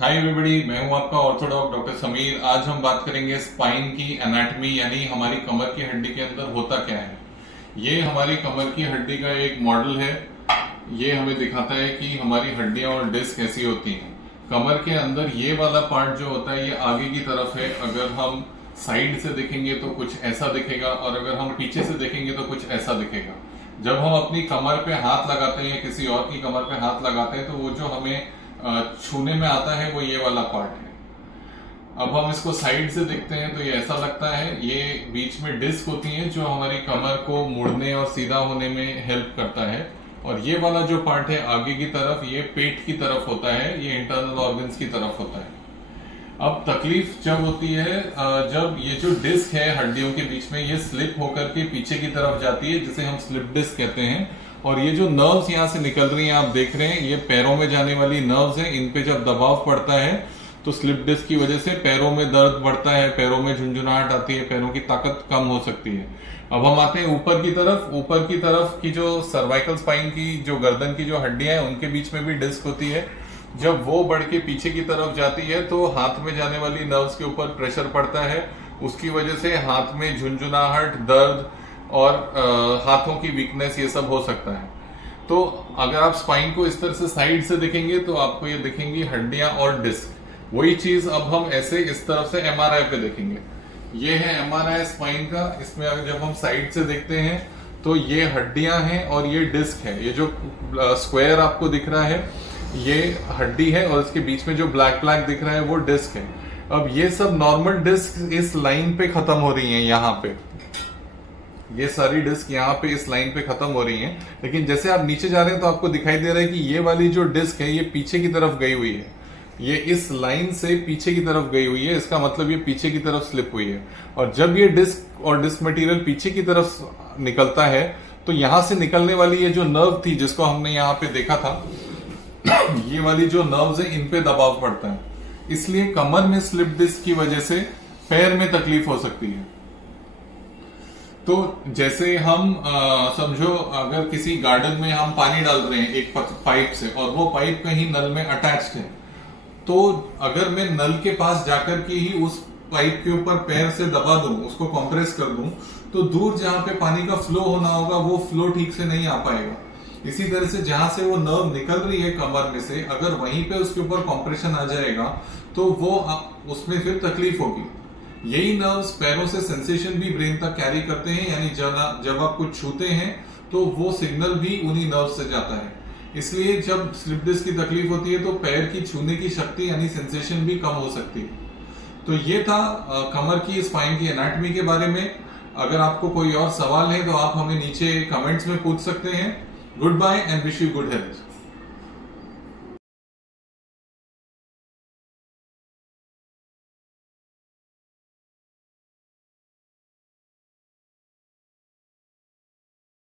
Hi everybody, मैं हूं आपका ऑर्थोडॉक्स डॉक्टर समीर। आज हम बात करेंगे स्पाइन की एनाटॉमी, यानी हमारी कमर की हड्डी के अंदर होता क्या है। ये हमारी कमर की हड्डी का एक मॉडल है। ये हमें दिखाता है कि हमारी हड्डियां और डिस्क कैसी होती हैं। कमर के अंदर ये वाला पार्ट जो होता है ये आगे की तरफ है। अगर हम साइड से देखेंगे तो कुछ ऐसा दिखेगा, और अगर हम पीछे से देखेंगे तो कुछ ऐसा दिखेगा। जब हम अपनी कमर पे हाथ लगाते हैं या किसी और की कमर पे हाथ लगाते हैं तो वो जो हमें छूने में आता है वो ये वाला पार्ट है। अब हम इसको साइड से देखते हैं तो ये ऐसा लगता है। ये बीच में डिस्क होती है जो हमारी कमर को मुड़ने और सीधा होने में हेल्प करता है। और ये वाला जो पार्ट है आगे की तरफ, ये पेट की तरफ होता है, ये इंटरनल ऑर्गन्स की तरफ होता है। अब तकलीफ जब होती है जब ये जो डिस्क है हड्डियों के बीच में ये स्लिप होकर के पीछे की तरफ जाती है, जिसे हम स्लिप डिस्क कहते हैं। और ये जो नर्व्स यहाँ से निकल रही हैं आप देख रहे हैं, ये पैरों में जाने वाली नर्व्स हैं। इन पे जब दबाव पड़ता है तो स्लिप डिस्क की वजह से पैरों में दर्द बढ़ता है, पैरों में झुंझुनाहट आती है, पैरों की ताकत कम हो सकती है। अब हम आते हैं ऊपर की तरफ। ऊपर की तरफ की जो सर्वाइकल स्पाइन की जो गर्दन की जो हड्डियां हैं उनके बीच में भी डिस्क होती है। जब वो बढ़ के पीछे की तरफ जाती है तो हाथ में जाने वाली नर्व्स के ऊपर प्रेशर पड़ता है। उसकी वजह से हाथ में झुंझुनाहट, दर्द और हाथों की वीकनेस ये सब हो सकता है। तो अगर आप स्पाइन को इस तरह से साइड से देखेंगे तो आपको ये दिखेंगी हड्डियां और डिस्क। वही चीज अब हम ऐसे इस तरफ से एमआरआई पे देखेंगे। ये है एमआरआई स्पाइन का। इसमें अगर जब हम साइड से देखते हैं तो ये हड्डियां हैं और ये डिस्क है। ये जो स्क्वायर आपको दिख रहा है ये हड्डी है और इसके बीच में जो ब्लैक ब्लैक दिख रहा है वो डिस्क है। अब ये सब नॉर्मल डिस्क इस लाइन पे खत्म हो रही हैं। यहाँ पे ये सारी डिस्क यहाँ पे इस लाइन पे खत्म हो रही हैं, लेकिन जैसे आप नीचे जा रहे हैं तो आपको दिखाई दे रहा है कि ये वाली जो डिस्क है ये पीछे की तरफ गई हुई है। ये इस लाइन से पीछे की तरफ गई हुई है। इसका मतलब ये पीछे की तरफ स्लिप हुई है। और जब ये डिस्क और डिस्क मटेरियल पीछे की तरफ निकलता है तो यहां से निकलने वाली ये जो नर्व थी जिसको हमने यहाँ पे देखा था, ये वाली जो नर्व्स है इन पे दबाव पड़ता है। इसलिए कमर में स्लिप डिस्क की वजह से पैर में तकलीफ हो सकती है। तो जैसे हम समझो अगर किसी गार्डन में हम पानी डाल रहे हैं एक पाइप से और वो पाइप कहीं नल में अटैच्ड है, तो अगर मैं नल के पास जाकर के ही उस पाइप के ऊपर पैर से दबा दूं, उसको कंप्रेस कर दूं, तो दूर जहां पे पानी का फ्लो होना होगा वो फ्लो ठीक से नहीं आ पाएगा। इसी तरह से जहां से वो नर्व निकल रही है कमर में से, अगर वहीं पे उसके ऊपर कंप्रेशन आ जाएगा तो वो उसमें फिर तकलीफ होगी। यही नर्व्स पैरों से सेंसेशन भी ब्रेन तक कैरी करते हैं, यानी जब आप कुछ छूते हैं तो वो सिग्नल भी उन्हीं नर्व से जाता है। इसलिए जब स्लिप डिस्क की तकलीफ होती है तो पैर की छूने की शक्ति यानी सेंसेशन भी कम हो सकती है। तो ये था कमर की स्पाइन की एनाटॉमी के बारे में। अगर आपको कोई और सवाल है तो आप हमें नीचे कमेंट्स में पूछ सकते हैं। Goodbye and wish you good health.